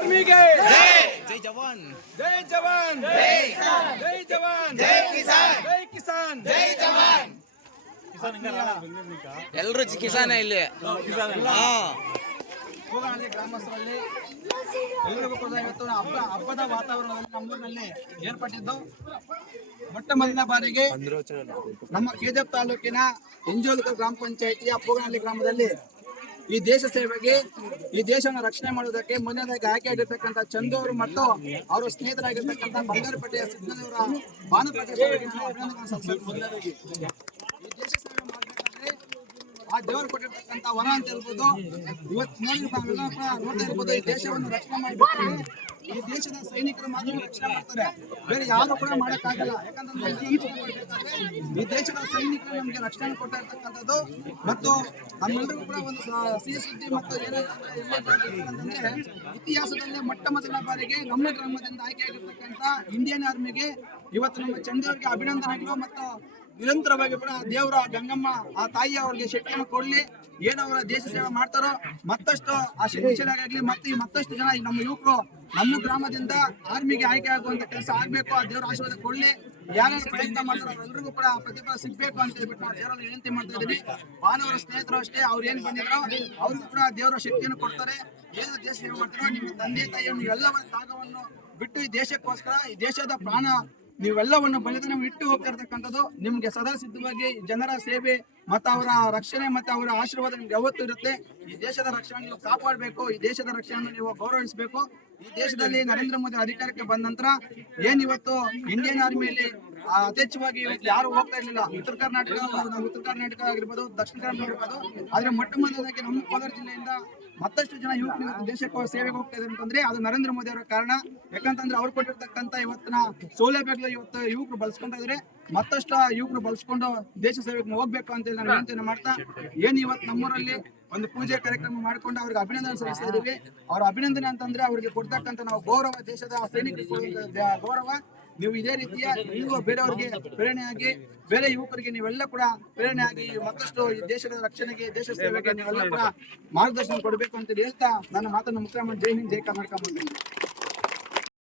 ಆರ್ಮಿಗೆ ಜೈ ಜವಾನ್ ಜೈ ಜವಾನ್ ಜೈ ಕಿಸಾನ್ ಜೈ ಜವಾನ್ ಜೈ ಕಿಸಾನ್ ಜೈ ಕಿಸಾನ್ ಜೈ ಜವಾನ್. ಎಲ್ಲರೂ ಕಿಸಾನ ಇಲ್ಲಿ. ಹೋಗನಲ್ಲಿ ಗ್ರಾಮಸ್ಥರಲ್ಲಿ ಎಲ್ಲರಿಗೂ ಕೂಡ ಇವತ್ತು ಹಬ್ಬದ ವಾತಾವರಣದಲ್ಲಿ ನಮ್ಮೂರಿನಲ್ಲಿ ಏರ್ಪಟ್ಟಿದ್ದು ಮೊಟ್ಟ ಮೊದಲನೇ ಬಾರಿಗೆ ನಮ್ಮ ಕೆಜೆಪ್ ತಾಲೂಕಿನ ಇಂಜೋಲಕ ಗ್ರಾಮ ಪಂಚಾಯಿತಿಯ ಪೋಗನಹಳ್ಳಿ ಗ್ರಾಮದಲ್ಲಿ ಈ ದೇಶ ಸೇವೆಗೆ ಈ ದೇಶವನ್ನು ರಕ್ಷಣೆ ಮಾಡುವುದಕ್ಕೆ ಮೊದಲನೇದಾಗಿ ಆಯ್ಕೆಯಾಗಿರ್ತಕ್ಕಂಥ ಚಂದು ಅವರು ಮತ್ತು ಅವರ ಸ್ನೇಹಿತರಾಗಿರ್ತಕ್ಕಂಥ ಬಂಗಾರಪೇಟೆಯ ಸಿದ್ದನವರ ಭಾನುಪ್ರಕಾಶ್ ಅವರಿಗೆ ನಾನು ಅಭಿನಂದನೆ ಸಲ್ಲಿಸಲು ಮೊದಲನೇದಾಗಿ ಈ ದೇಶ ಸೇವೆ ಮಾಡಬೇಕಾದ್ರೆ ಆ ದೇವರು ಕೊಟ್ಟಿರ್ತಕ್ಕಂಥ ವರ ಅಂತ ಹೇಳ್ಬೋದು. ಇವತ್ತು ನೋಡ್ತಾ ಇರ್ಬೋದು, ಈ ದೇಶವನ್ನು ರಕ್ಷಣೆ ಮಾಡಬೇಕಾದ್ರೆ ಈ ದೇಶದ ಸೈನಿಕರು ಮಾತ್ರ ರಕ್ಷಣೆ ಮಾಡ್ತಾರೆ, ಬೇರೆ ಯಾರು ಕೂಡ ಮಾಡಕ್ಕಾಗಲ್ಲ. ಯಾಕಂತಂದ್ರೆ ಈ ದೇಶದ ಸೈನಿಕರು ನಮ್ಗೆ ರಕ್ಷಣೆ ಕೊಡ್ತಾ ಇರ್ತಕ್ಕಂಥದ್ದು ಮತ್ತು ನಮ್ಮೆಲ್ಲರಿಗೂ ಕೂಡ ಒಂದು ಸಿಹಿ ಸುದ್ದಿ ಮತ್ತು ಏನಂತಂದ್ರೆ ಇತಿಹಾಸದಲ್ಲೇ ಮೊಟ್ಟ ಮೊದಲ ಬಾರಿಗೆ ನಮ್ಮ ಗ್ರಾಮದಿಂದ ಆಯ್ಕೆಯಾಗಿರ್ತಕ್ಕಂಥ ಇಂಡಿಯನ್ ಆರ್ಮಿಗೆ ಇವತ್ತು ನಮ್ಮ ಚಂದ್ರವರಿಗೆ ಅಭಿನಂದನೆಗಳು ಮತ್ತು ನಿರಂತರವಾಗಿ ಕೂಡ ದೇವರ ಗಂಗಮ್ಮ ಆ ತಾಯಿ ಅವರಿಗೆ ಶಕ್ತಿಯನ್ನು ಕೊಡ್ಲಿ. ಏನವರ ದೇಶ ಸೇವೆ ಮಾಡ್ತಾರೋ ಮತ್ತಷ್ಟು ಆ ಶಕ್ತಿಶಾಲಿಯಾಗಲಿ ಮತ್ತೆ ಮತ್ತಷ್ಟು ಜನ ನಮ್ಮ ಯುವಕರು ನಮ್ಮ ಗ್ರಾಮದಿಂದ ಆರ್ಮಿಗೆ ಆಯ್ಕೆ ಆಗುವಂತ ಕೆಲಸ ಆಗ್ಬೇಕು. ಆ ದೇವರ ಆಶೀರ್ವಾದ ಕೊಡ್ಲಿ. ಯಾರ್ಯಾರು ಪ್ರಯತ್ನ ಮಾಡ್ತಾರೋ ಅವರೆಲ್ಲರಿಗೂ ಕೂಡ ಪ್ರತಿಫಲ ಸಿಗ್ಬೇಕು ಅಂತ ಹೇಳ್ಬಿಟ್ಟು ನಾವು ದೇವರಲ್ಲಿ ವಿನಂತಿ ಮಾಡ್ತಾ ಇದೀವಿ. ಭಾನುವಾರ ಸ್ನೇಹಿತರು ಅಷ್ಟೇ, ಅವ್ರು ಏನ್ ಬಂದಿದ್ರು ಅವ್ರಿಗೂ ಕೂಡ ದೇವರ ಶಕ್ತಿಯನ್ನು ಕೊಡ್ತಾರೆ. ಏನೋ ದೇಶ ಸೇವೆ ಮಾಡ್ತಾರೋ ನಿಮ್ಮ ತಂದೆ ತಾಯಿಯನ್ನು ಎಲ್ಲವನ್ನ ತ್ಯಾಗವನ್ನು ಬಿಟ್ಟು ಈ ದೇಶಕ್ಕೋಸ್ಕರ ಈ ದೇಶದ ಪ್ರಾಣ ನೀವೆಲ್ಲವನ್ನು ಬಲಿದಾನ ಇಟ್ಟು ಹೋಗ್ತಾ ಇರ್ತಕ್ಕಂಥದ್ದು ನಿಮ್ಗೆ ಸದಾ ಸಿದ್ಧವಾಗಿ ಜನರ ಸೇವೆ ಮತ್ತು ಅವರ ರಕ್ಷಣೆ ಮತ್ತು ಅವರ ಆಶೀರ್ವಾದ ನಿಮ್ಗೆ ಯಾವತ್ತೂ ಇರುತ್ತೆ. ಈ ದೇಶದ ರಕ್ಷಣೆ ನೀವು ಕಾಪಾಡಬೇಕು, ಈ ದೇಶದ ರಕ್ಷಣೆಯನ್ನು ನೀವು ಗೌರವಿಸಬೇಕು. ಈ ದೇಶದಲ್ಲಿ ನರೇಂದ್ರ ಮೋದಿ ಅಧಿಕಾರಕ್ಕೆ ಬಂದ ನಂತರ ಏನಿವತ್ತು ಇಂಡಿಯನ್ ಆರ್ಮಿಯಲ್ಲಿ ಯಥೇಚ್ಛವಾಗಿ ಯಾರು ಹೋಗ್ತಾ ಇರ್ಲಿಲ್ಲ. ಉತ್ತರ ಕರ್ನಾಟಕ ಆಗಿರ್ಬೋದು, ದಕ್ಷಿಣ ಕನ್ನಡ ಆಗಿರ್ಬೋದು. ಆದ್ರೆ ಮೊಟ್ಟ ಮೊದಲದಾಗಿ ನಮ್ಮ ಕೋಲಾರ ಜಿಲ್ಲೆಯಿಂದ ಮತ್ತಷ್ಟು ಜನ ಯುವಕರು ದೇಶಕ್ಕೆ ಸೇವೆಗೆ ಹೋಗ್ತಾ ಇದ್ದಾರೆ ಅಂತಂದ್ರೆ ಅದು ನರೇಂದ್ರ ಮೋದಿ ಅವರ ಕಾರಣ. ಯಾಕಂತಂದ್ರೆ ಅವ್ರು ಕೊಟ್ಟಿರ್ತಕ್ಕಂಥ ಇವತ್ತಿನ ಸೌಲಭ್ಯಗಳು ಇವತ್ತು ಯುವಕರು ಬಳಸ್ಕೊಂತ ಇದ್ರೆ ಮತ್ತಷ್ಟು ಯುವಕರು ಬಳಸ್ಕೊಂಡು ದೇಶ ಸೇವೆಗೆ ಹೋಗ್ಬೇಕು ಅಂತ ನಾನು ವಿನಂತಿಯನ್ನು ಮಾಡ್ತಾ ಏನ್ ಇವತ್ತು ನಮ್ಮೂರಲ್ಲಿ ಒಂದು ಪೂಜೆ ಕಾರ್ಯಕ್ರಮ ಮಾಡ್ಕೊಂಡು ಅವ್ರಿಗೆ ಅಭಿನಂದನೆ ಸಲ್ಲಿಸ್ತಾ ಇದೀವಿ. ಅವ್ರ ಅಭಿನಂದನೆ ಅಂತಂದ್ರೆ ಅವ್ರಿಗೆ ಕೊಡ್ತಕ್ಕಂಥ ನಾವು ಗೌರವ, ದೇಶದ ಸೈನಿಕರಿಗೆ ಗೌರವ. ನೀವು ಇದೇ ರೀತಿಯ ನೀವು ಬೇರೆಯವರಿಗೆ ಪ್ರೇರಣೆಯಾಗಿ, ಬೇರೆ ಯುವಕರಿಗೆ ನೀವೆಲ್ಲ ಕೂಡ ಪ್ರೇರಣೆಯಾಗಿ ಮತ್ತಷ್ಟು ಈ ದೇಶದ ರಕ್ಷಣೆಗೆ, ದೇಶ ಸೇವೆಗೆ ನೀವೆಲ್ಲ ಕೂಡ ಮಾರ್ಗದರ್ಶನ ಕೊಡಬೇಕು ಅಂತ ಹೇಳ್ತಾ ನನ್ನ ಮಾತನ್ನು ಮುಕ್ತಾಯ ಮಾಡಿ ಜೈ ಹಿಂದ್, ಜೈ ಕರ್ನಾಟಕ.